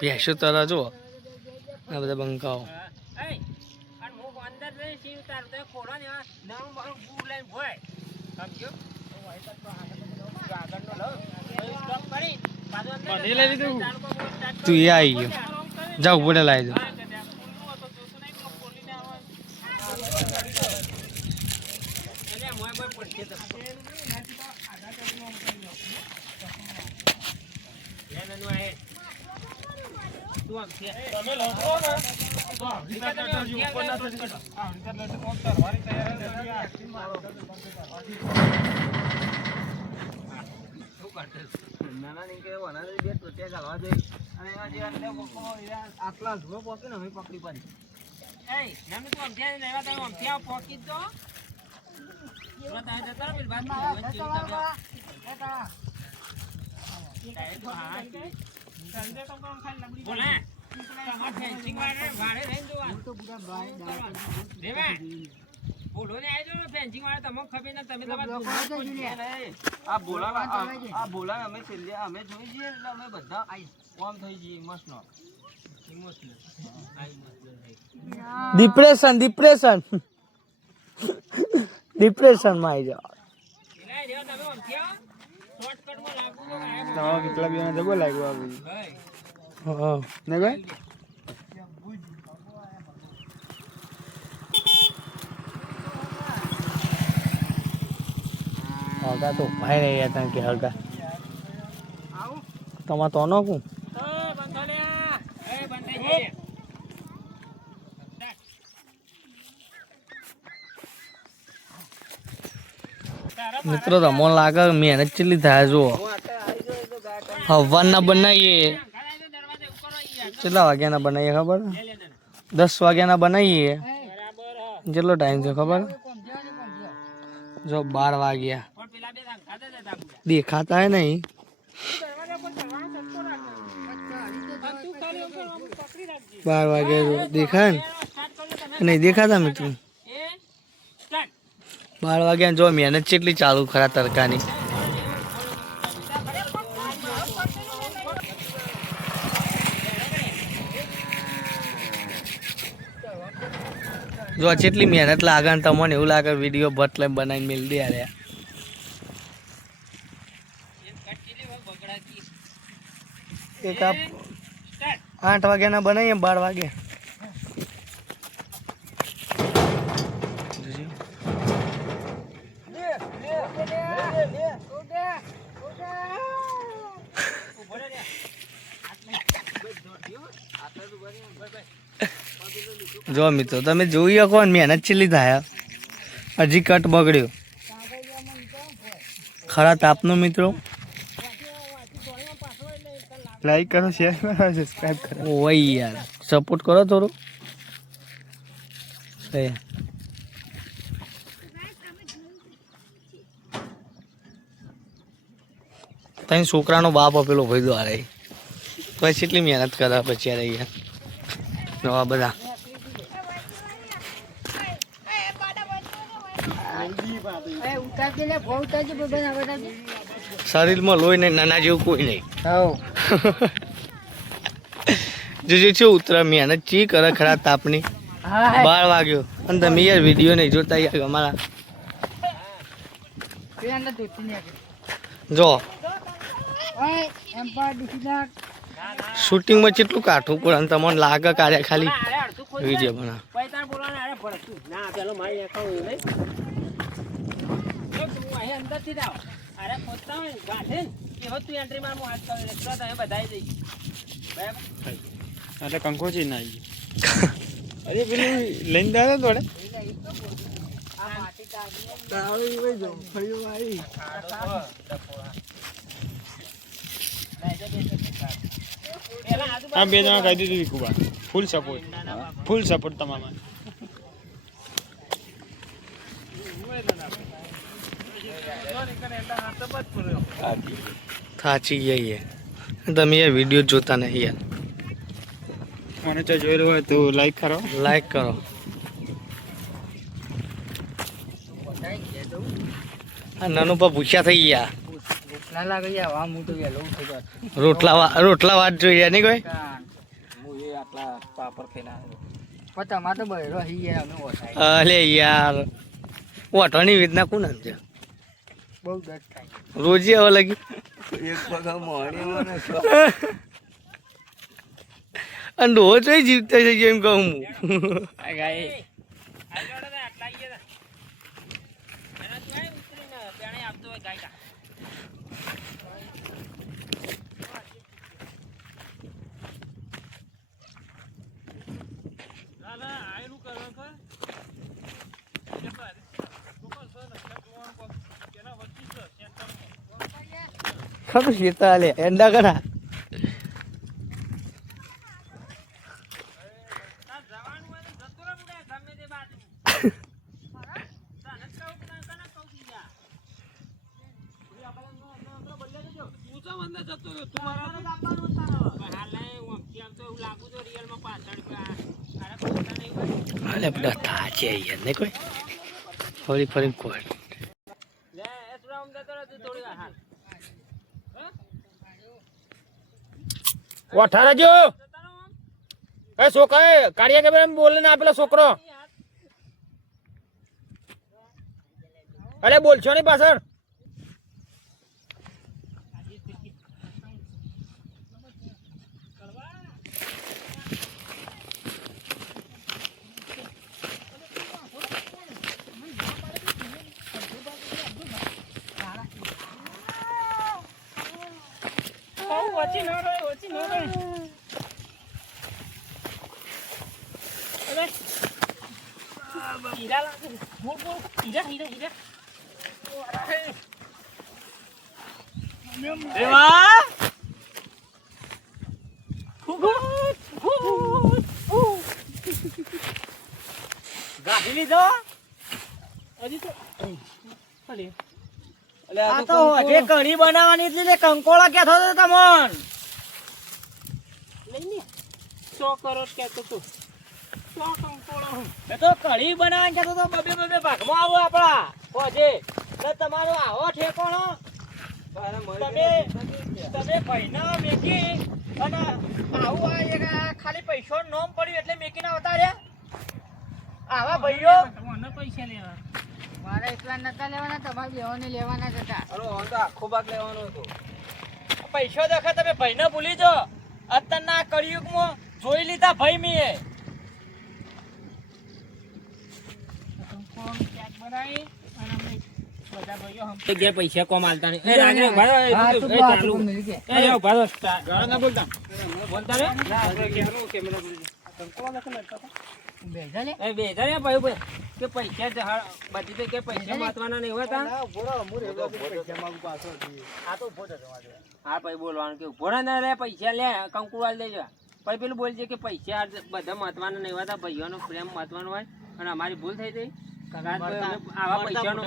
ભેંસો તારા જો આ બધા બંકાઓ તું એ આવી ગયો જાવ બોલે લાવી દો ડિપ્રેશન ડિપ્રેશન ડિપ્રેશન માં આવી જાવ કેટલા બી જબો લાગ્યો ને ભાઈ હગા તો ભાઈ રહી હતા કે હગા તમારે તો નોકું મિત્રો તમને લાગે મહેનત કેટલી થાય જુઓ હવાના બનાવીએ કેટલા વાગ્યાના બનાવીએ ખબર 10 વાગ્યાના બનાવીએ કેટલો ટાઈમ છે ખબર જો 12 વાગ્યા દેખાતા હે નહીં बार वागे देखा नहीं देखा था मित्र 12 वागे जो मेहनत चेटली चालू खरा तड़कानी जो चेटली मेहनत लागे तमने एवं लागे वीडियो बटले बनाई मिल दी अरे एक आप 8 वागे ना बनाइए 12 वागे जो मित्रों तमे जोई શકો मेहनत चली थाय हजी कट बगड़्यो खरा तापनो मित्रों लाइक करो शेयर करो सब्सक्राइब करो वही यार सपोर्ट करो थोड़ो सही तई छोकरानो बाप अपेलो भाई दो आ रही तो એટલી મહેનત કરે પછી આ રહી નવા બધા શરીરમાં લોહી નહીં નાના જેવું કોઈ નહીં જે છે ઉતરા મહેનત ચી કરે ખરા તાપની 12 વાગ્યો અને તમે યાર વિડીયો નહીં જોતા યાર અમારા જો શૂટિંગ માં કેટલું કાઠું પડે અને તમને લાગે કારે ખાલી વિડીયો બના કંકોચી ના અરે પેલું લઈને દાદા થોડે આ બે જણા કહી દીધું વિકુબા ફૂલ સપોર્ટ તમામ થાચી ગયા તમે યાર વિડીયો જોતા નહીં યાર મને જો જોઈ રહ્યો હોય તો લાઈક કરો આ નાનું પર ભૂખ્યા થઈ ગયા ના લાગે યાર આ હું તો વેલો થઈ ગયો રોટલા વાત જોઈએ નહીં કોઈ હું એ આટલા પાપડ ખાઈને આવ્યો પણ તમારે તો બહેરો હી યાર અમે ઓછાય અલે યાર ઓટવાની વેદના કોણ સમજે બહુ દર્દ થાય રોજી હવે લગી એક પગ મોડી મને અને રોજ જીવતા છે એમ કહું હું ખરું શીતા લે એંડા કરા અલે બધા થાચે યાર ને કોઈ ફરી કોઈ વઠારાજો એ છોકરા કાળિયા કે બોલે ને આપેલો છોકરો અરે બોલશો નહીં પાછળ ગાડી લીધો આ તો હજે કઢી બનાવવાની હતી કંકોળા કેતો હતો તમોન લઈને 100 કરોડ કેતો તું 100 કંકોળા એ તો કઢી બનાવવાની કેતો તો બબે ભાગમાં આવો આપડા હોજે એટલે તમારો આવો ઠેકોણો તમે ભાઈના મેકી અને આવું આ એક ખાલી પૈસો નોમ પડ્યું એટલે મેકીને આવતા રહ્યા આવા ભાઈઓ મને પૈસા લેવા મારા એકલા નતા લેવાના તમારે બેઓને લેવાના જ હતા અરે ઓન તો આખો ભાગ લેવાનો હતો પૈસો દેખા તમે ભાઈને ભૂલી જો અત્યારના કળિયુગમાં જોઈ લીધા ભાઈ મીએ બનાવી અને અમે બધા ભાઈઓ હમ કે પૈસા કોમ આલતા નહીં એ રાજે ભાઈ એ ચાલુ એ જો ભાઈ ગાળા ના બોલતા રે ના કેનો કેમેરા કંકોળા લખે લખતા બેજા લે એ બેજા રે ભાઈ કે પૈસા બધી તો કે પૈસા માતવાના નહીં હોતા ના બોલો હું રેલો પૈસા માંગુ પાછો આ તો ઉભો થતો મારે હા ભાઈ બોલવાનું કે ઉભો ના રે પૈસા લે કંકુવાલ દેજો પછી પેલું બોલજે કે પૈસા બધા મહત્વના નહીં હોતા ભાઈઓનો પ્રેમ મહત્વનો હોય અને અમારી ભૂલ થઈ ગઈ આવા પૈસાનો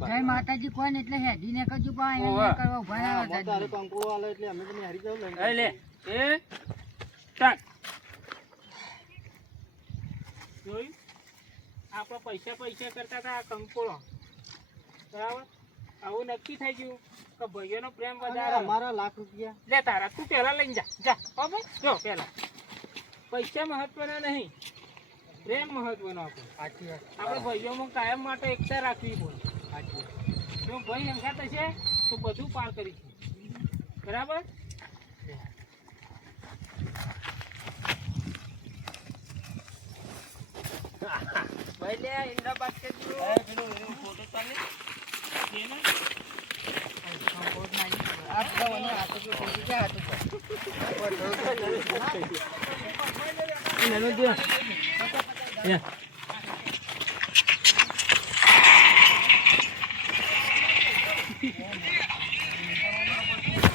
જય માતાજી કોણ એટલે હેડીને કજુ પાય કરવા ઉભા રહ્યા કંકુળો આલે એટલે અમે તો હારી જાવ લે એ ટાક જોઈ આપણા પૈસા કરતા હતા કંકોળો બરાબર આવું નક્કી થઈ ગયું કે ભાઈઓનો પ્રેમ વધારે અમારા લાખ રૂપિયા લે તારા તું પહેલા લઈને જા બાબા જો પહેલા પૈસા મહત્વના નહીં પ્રેમ મહત્વનો આપણે આપણે ભાઈઓમાં કાયમ માટે એકતા રાખવી પડે જો ભાઈ સંગાત હશે તો બધું પાર કરીશું બરાબર ભાઈ લે ઇન્ડા બાસ્કેટ જો પેલું ફોટો ચાલે લેને આ બધાને આ તો કોઈ ક્યાં હતું નનો દે